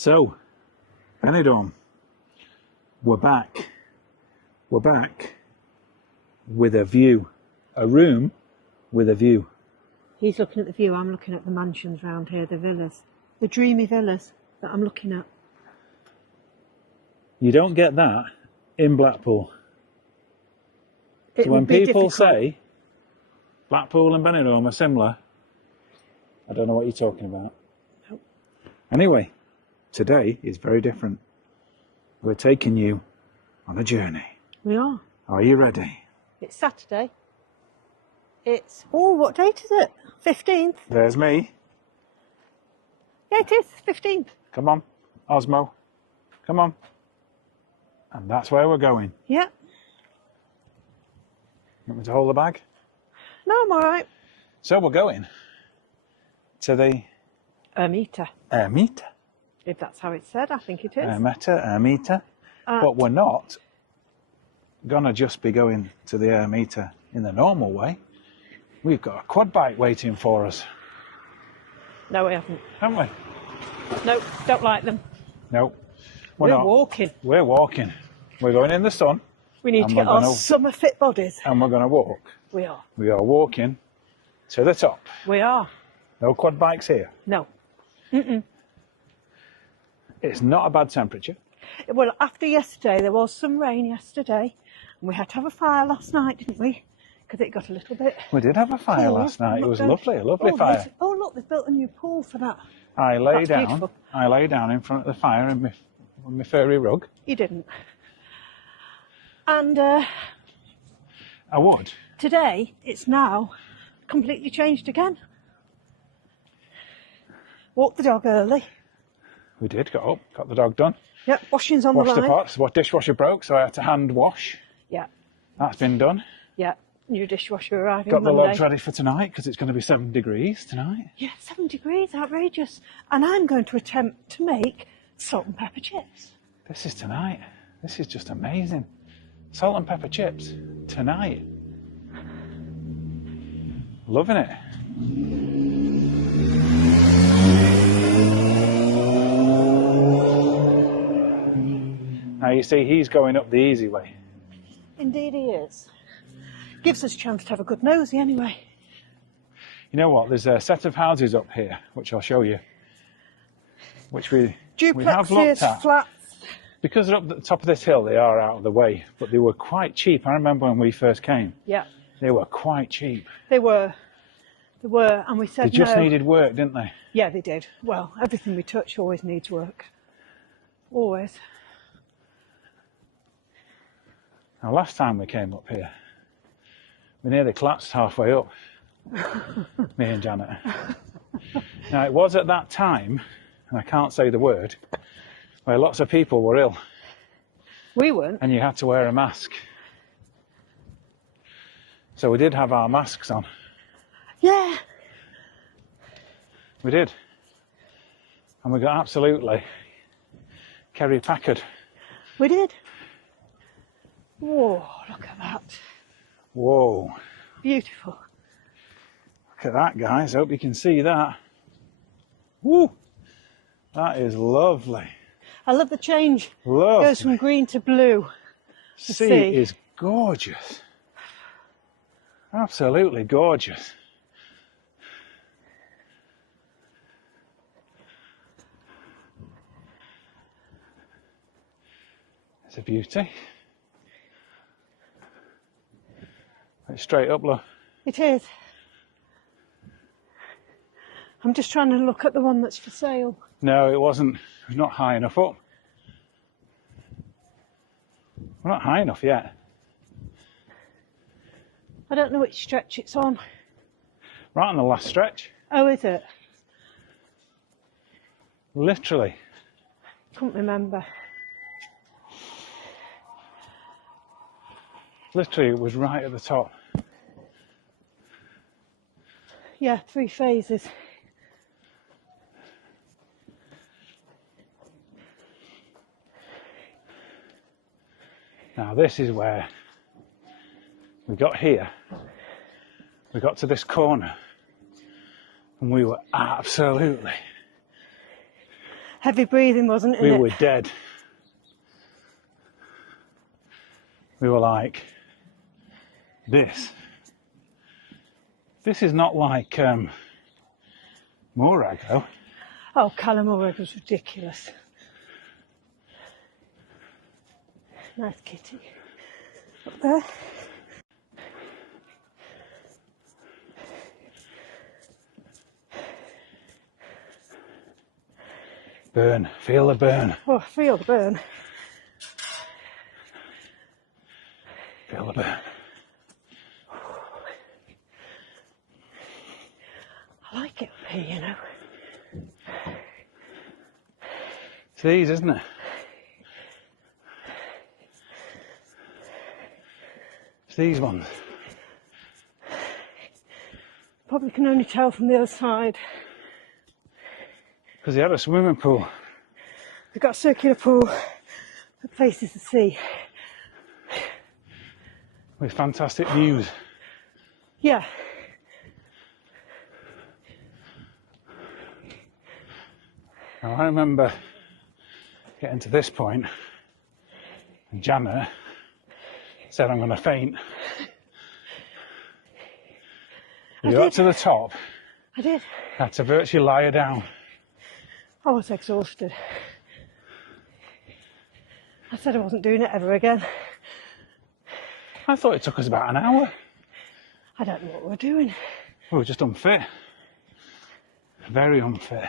So, Benidorm, we're back. We're back with a view, a room with a view. He's looking at the view, I'm looking at the mansions round here, the villas. The dreamy villas that I'm looking at. You don't get that in Blackpool. It So when would be people difficult. say Blackpool and Benidorm are similar, I don't know what you're talking about. Nope. Anyway, today is very different. We're taking you on a journey. We are. Are you ready? It's Saturday. It's, oh, what date is it? 15th. There's me. Yeah, it is, 15th. Come on, Osmo. Come on. And that's where we're going. Yeah. You want me to hold the bag? No, I'm all right. So we're going to the Ermita, Ermita. if that's how it's said, I think it is. Ermita. But we're not gonna just be going to the Ermita in the normal way. We've got a quad bike waiting for us. No, we haven't. Haven't we? No, don't like them. No. We're not. walking. We're walking. We're going in the sun. We need And to we're get our gonna- summer fit bodies. And we're going to walk. We are. We are walking to the top. We are. No quad bikes here. No. It's not a bad temperature. Well, after yesterday, there was some rain yesterday, and we had to have a fire last night, didn't we? Because it got a little bit We did have a fire cool. last night. It was Look, lovely, a lovely fire. Oh, look, they've built a new pool for that. I lay That's down. beautiful. I lay down in front of the fire in my furry rug. You didn't. And I would. today, it's now completely changed again. Walked the dog early. We did. Got up, got the dog done. Yep, washing's on Washed the the line. pots. What dishwasher broke, so I had to hand wash. Yeah, That's been done. yeah. New dishwasher arriving Got the Monday. logs ready for tonight because it's going to be 7 degrees tonight. Yeah, 7 degrees, outrageous. And I'm going to attempt to make salt and pepper chips. This is tonight. This is just amazing. Salt and pepper chips tonight. Loving it. Now you see, he's going up the easy way. Indeed he is. Gives us a chance to have a good nosy anyway. You know what? There's a set of houses up here, which I'll show you, which we have looked Duplexes, at. flats. Because they're up at the top of this hill, they are out of the way, but they were quite cheap. I remember when we first came, Yeah, they were quite cheap. they were. They were, and we said They just no. needed work, didn't they? Yeah, they did. Well, everything we touch always needs work. Always. Now, last time we came up here, we nearly collapsed halfway up, me and Janet. Now, it was at that time, and I can't say the word, where lots of people were ill We weren't. and you had to wear a mask. So we did have our masks on. Yeah. We did. And we got absolutely Kerry Packard. We did. Whoa, look at that. Whoa. Beautiful. Look at that, guys. Hope you can see that. Woo! That is lovely. I love the change. Lovely. Goes from green to blue. Sea sea. is gorgeous. Absolutely gorgeous. It's a beauty. It's straight up, look. It is. I'm just trying to look at the one that's for sale. No, it wasn't. It was not high enough up. We're not high enough yet. I don't know which stretch it's on. Right on the last stretch. Oh, is it? Literally. Couldn't remember. Literally, it was right at the top. Yeah, 3 phases. Now this is where we got here. We got to this corner and we were absolutely Heavy breathing, wasn't it? We were dead. We were like, this is not like Morag though. Oh, Calamorag was ridiculous. Nice kitty. Up there. Burn, feel the burn. Oh, I feel the burn. Feel the burn. I like it up here, you know. It's these, isn't it? It's these ones. Probably can only tell from the other side. Because they had a swimming pool. We've got a circular pool that faces the sea. With fantastic views. Yeah. Now I remember getting to this point and Janet said I'm going to faint. You got to the top, I did. had to virtually lie her down. I was exhausted. I said I wasn't doing it ever again. I thought it took us about an hour. I don't know what we're doing. We were just unfit. Very unfit.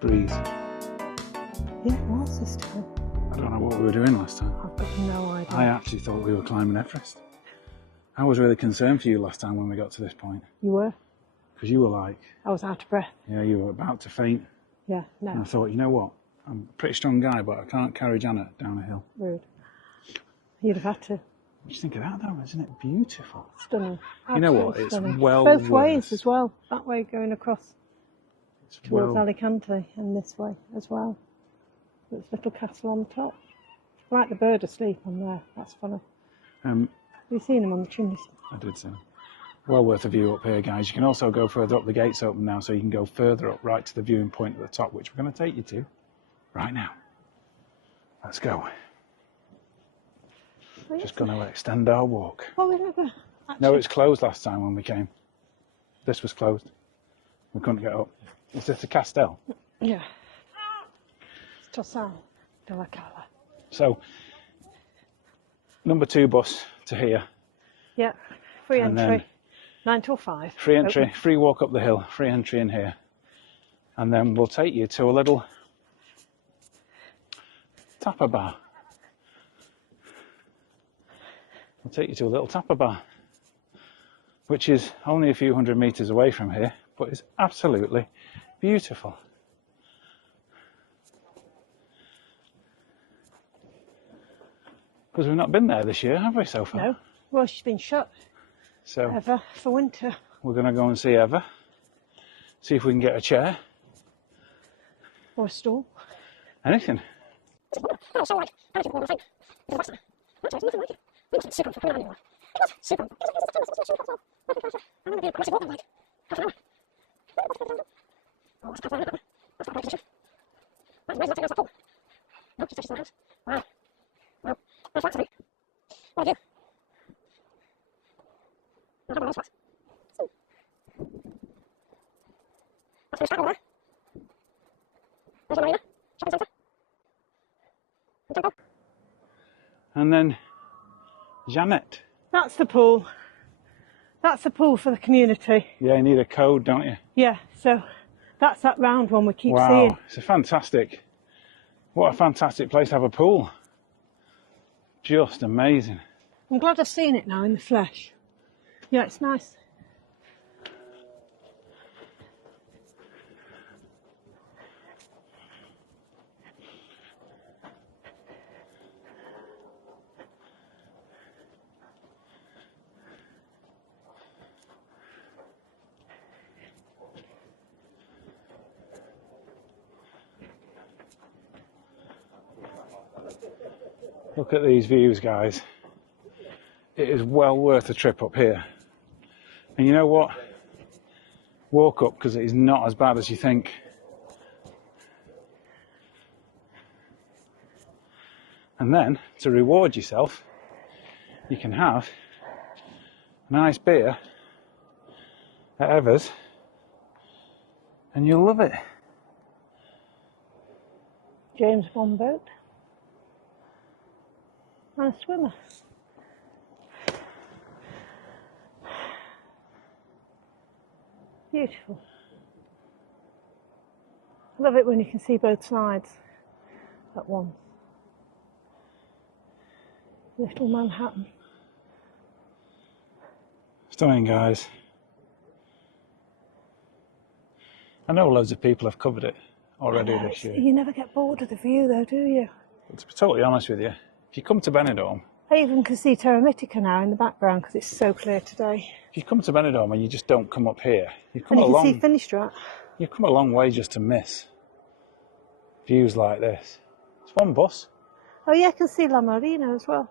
Breeze. Yeah, it was this time. I don't know what we were doing last time. I've got no idea. I actually thought we were climbing Everest. I was really concerned for you last time when we got to this point. You were? Because you were like, I was out of breath. yeah, you were about to faint. Yeah, And I no, thought, you know what? I'm a pretty strong guy, but I can't carry Janet down a hill. rude. You'd have had to. What do you think of that though? Isn't it beautiful? Stunning. You know what? Absolutely It's stunning. well Both ways worth- as well. That way going across It's towards well, Alicante and this way as well. There's a little castle on the top. Like the bird asleep on there. That's funny. Have you seen him on the chimney? I did so. Well worth a view up here, guys. You can also go further up. The gate's open now, so you can go further up right to the viewing point at the top, which we're going to take you to right now. Let's go. Just going to extend our walk. Oh, we never. No, it's closed last time when we came. This was closed. We couldn't get up. Is this the Castel? Yeah. It's Tossal de la Cala. So, number 2 bus to here. Yeah. Free And entry. then 9 till 5. Free entry, Open. free walk up the hill, free entry in here. And then we'll take you to a little tapa bar. We'll take you to a little tapa bar, which is only a few hundred metres away from here, but it's absolutely beautiful. Because we've not been there this year, have we, so far? No. Well, she's been shut So ever for winter. we're going to go and see Eva, see if we can get a chair, Or a stall. anything. And then Janet. That's the pool. That's the pool for the community. Yeah, you need a code, don't you? Yeah, so that's that round one we keep Wow, seeing. it's a fantastic, what a fantastic place to have a pool. Just amazing. I'm glad I've seen it now in the flesh. Yeah, it's nice. Look at these views, guys. It is well worth a trip up here. And you know what? Walk up, because it is not as bad as you think. And then, to reward yourself, you can have a nice beer at Evers, and you'll love it. James Bond boat. And a swimmer. Beautiful. I love it when you can see both sides at once. Little Manhattan. Stunning, guys. I know loads of people have covered it already this year. You never get bored of the view though, do you? But to be totally honest with you, if you come to Benidorm, I even can see Terra Mythica now in the background because it's so clear today. if you come to Benidorm and you just don't come up here, you And come you a can see long, Finistrat. you come a long way just to miss views like this. It's one bus. Oh yeah, I can see La Marina as well.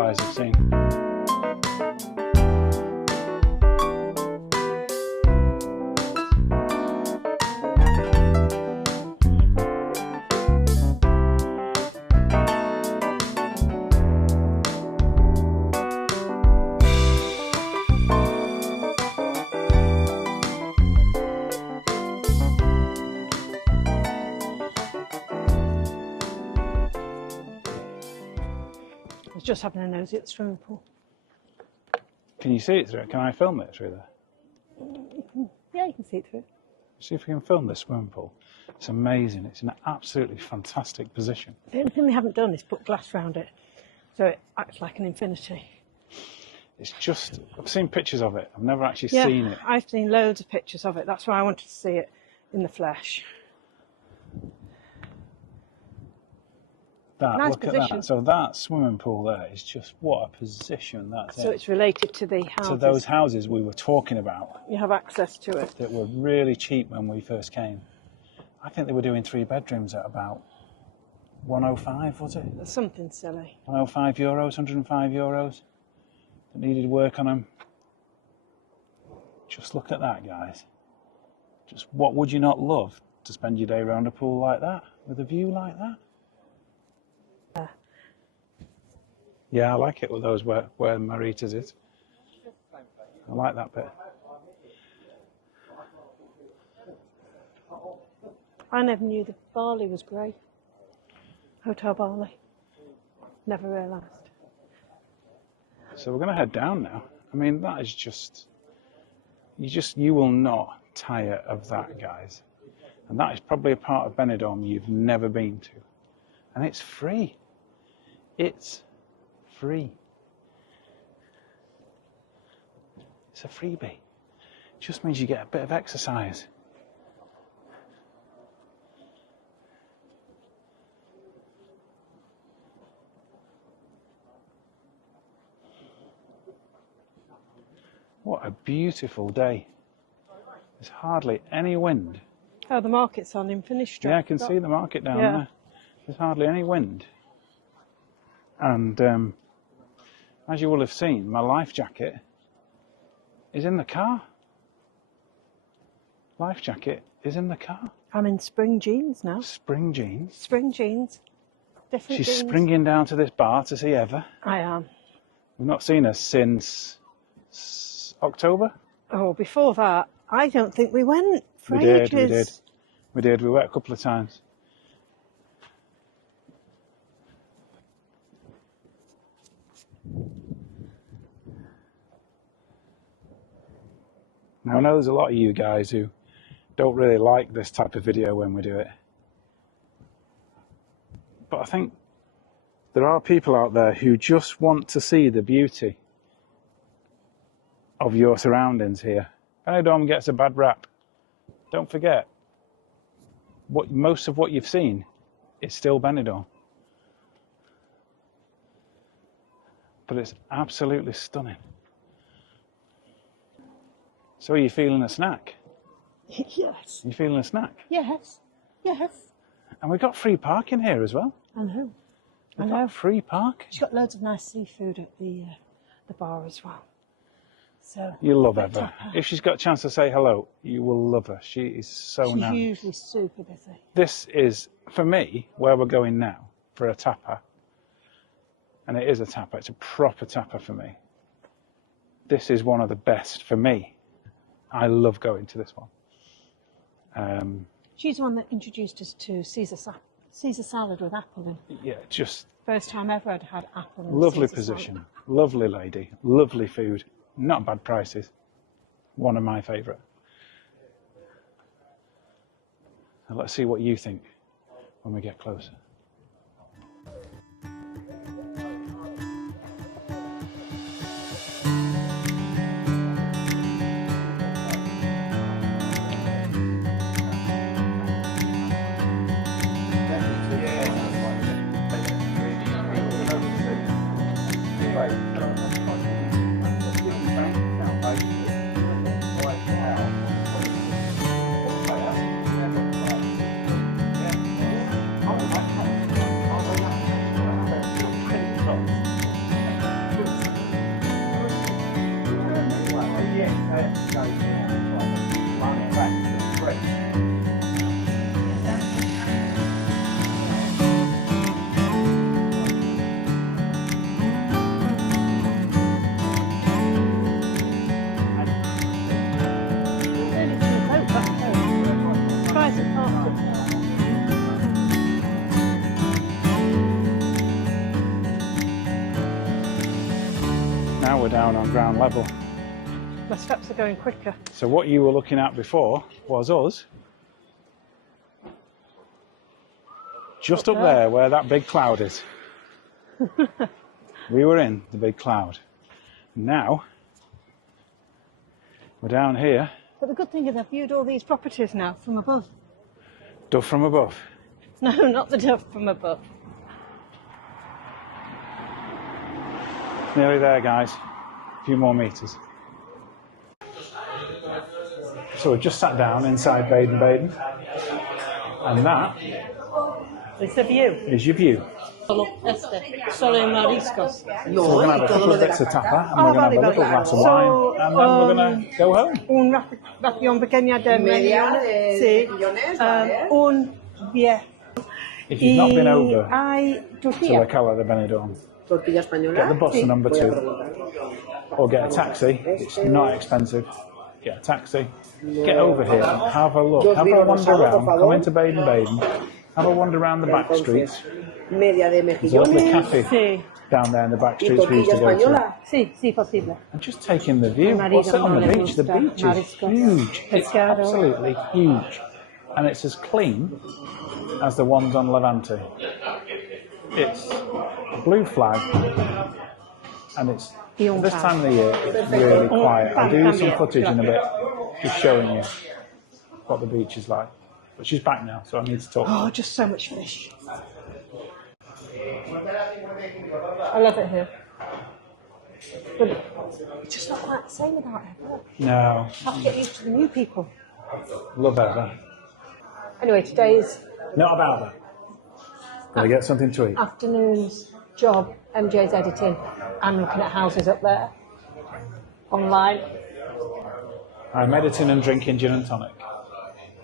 I've seen. I was just having a nosy at the swimming pool. Can you see it through? Can I film it through there? Yeah, you can see it through. See if we can film this swimming pool. It's amazing. It's in an absolutely fantastic position. The only thing they haven't done is put glass around it, so it acts like an infinity. It's just, I've seen pictures of it. I've never actually seen it. I've seen loads of pictures of it. That's why I wanted to see it in the flesh. Nice Look position. at that. So that swimming pool there is just, what a position that's in. So it's related to the houses. To those houses we were talking about. You have access to it. That were really cheap when we first came. I think they were doing 3 bedrooms at about 105, was it? Something silly. 105 euros, 105 euros. That needed work on them. Just look at that, guys. Just what would you not love to spend your day around a pool like that, with a view like that? Yeah, I like it with those where Marita's is. I like that bit. I never knew that Bali was grey. Hotel Bali. Never realised. So we're going to head down now. I mean, that is just, you will not tire of that, guys. And that is probably a part of Benidorm you've never been to. And it's free. It's free. It's a freebie. It just means you get a bit of exercise. What a beautiful day. There's hardly any wind. Oh, the market's on in Finistra. Yeah, I can see the market down there. There's hardly any wind. And as you will have seen, my life jacket is in the car. Life jacket is in the car. I'm in spring jeans now. Spring jeans. Spring jeans. Different She's jeans. springing down to this bar to see Eva. I am. We've not seen her since October. Oh, before that, I don't think we went for We did, ages. we did. We went a couple of times. Now, I know there's a lot of you guys who don't really like this type of video when we do it. But I think there are people out there who just want to see the beauty of your surroundings here. Benidorm gets a bad rap. Don't forget, most of what you've seen is still Benidorm. But it's absolutely stunning. So are you feeling a snack? Yes. You feeling a snack? Yes. Yes. And we've got free parking here as well. I know. We've got free park. She's got loads of nice seafood at the bar as well. So You'll love Eva. If she's got a chance to say hello, you will love her. She is so nice. She's usually super busy. This is, for me, where we're going now, for a tapa. And it is a tapa. It's a proper tapa for me. This is one of the best for me. I love going to this one. She's the one that introduced us to Caesar salad with apple in. Yeah, just First time ever I'd had apple in lovely Caesar position. salad. Lovely lady. Lovely food. Not bad prices. One of my favourite. Now let's see what you think when we get closer. Now we're down on ground level. My steps are going quicker. So what you were looking at before was us. Just up there where that big cloud is. We were in the big cloud. Now we're down here. But the good thing is I've viewed all these properties now from above. Dove from above. No, not the dove from above. Nearly there, guys. A few more meters. So we've just sat down inside Baden. And that It's a view. is your view. Solo mariscos. So we're going to have a couple of bits of tapa, and we're going to have a little glass of wine, and then we're going to go home. Un ración pequeña de media, sí. Un viejo. If you've not been over Hay to La Cala de Benidorm, get the bus number 2, or get a taxi. It's not expensive. Get a taxi, get over here, and have a look, have a wander around, come into Baden, have a wander around the back streets. There's a lovely cafe down there in the back streets we used to go to. Sí, posible. And just taking the view. What's it on the beach? The beach is huge. It's absolutely huge. and it's as clean as the ones on Levante. It's a blue flag, and it's this time of the year it's really quiet. I'll do some footage in a bit, just showing you what the beach is like. But she's back now, so I need to talk. Oh, just so much fish. I love it here. But it's just not quite the same without Heather. No. Have to get used to the new people. Love Heather. Anyway, today's Not about that. Gotta get something to eat. afternoon's job, MJ's editing. I'm looking at houses up there. Online. I'm editing and drinking gin and tonic.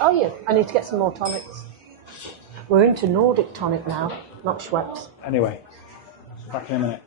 Oh yeah, I need to get some more tonics. We're into Nordic tonic now, not Schweppes. Anyway, back in a minute.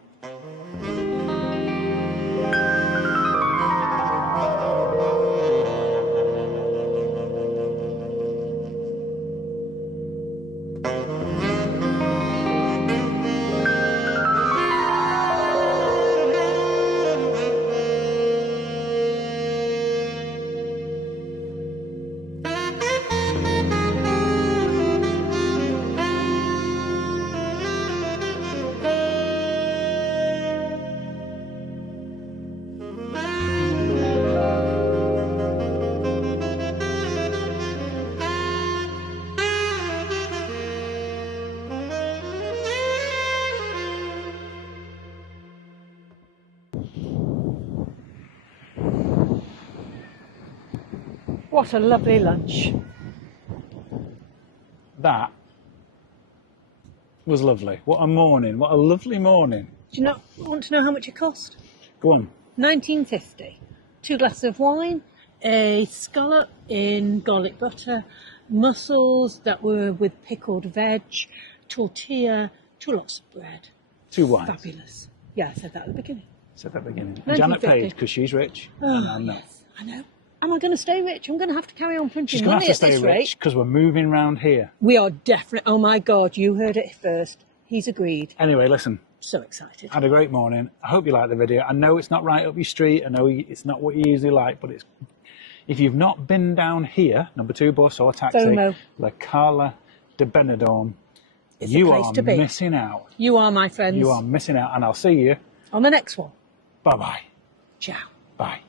What a lovely lunch. That was lovely. What a morning. What a lovely morning. Do you want to know how much it cost? Go on. $19.50. 2 glasses of wine, a scallop in garlic butter, mussels that were with pickled veg, tortilla, 2 lots of bread. 2 wines. Fabulous. Yeah, I said that at the beginning. Said that at the beginning. And Janet paid because she's rich. And I'm not. Yes, I know. Am I going to stay rich? I'm going to have to carry on printing She's going to money have to at stay this rich rate. because we're moving round here. We are definitely. Oh my God, you heard it first. He's agreed. Anyway, listen. So excited. Had a great morning. I hope you liked the video. I know it's not right up your street. I know it's not what you usually like, but it's. If you've not been down here, number 2 bus or taxi, FOMO. La Cala de Benidorm, It's you the place are to be. missing out. You are, my friends. You are missing out, and I'll see you On the next one. Bye-bye. Ciao. Bye.